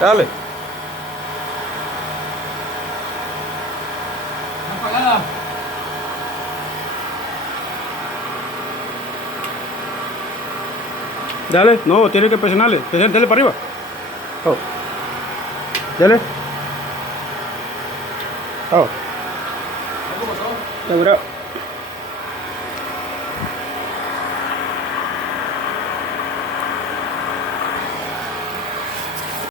Dale. Apagada. Dale. No, tiene que presionarle. Dale para arriba. Oh. Dale. Oh. ¿Cómo pasó? Ya, mira.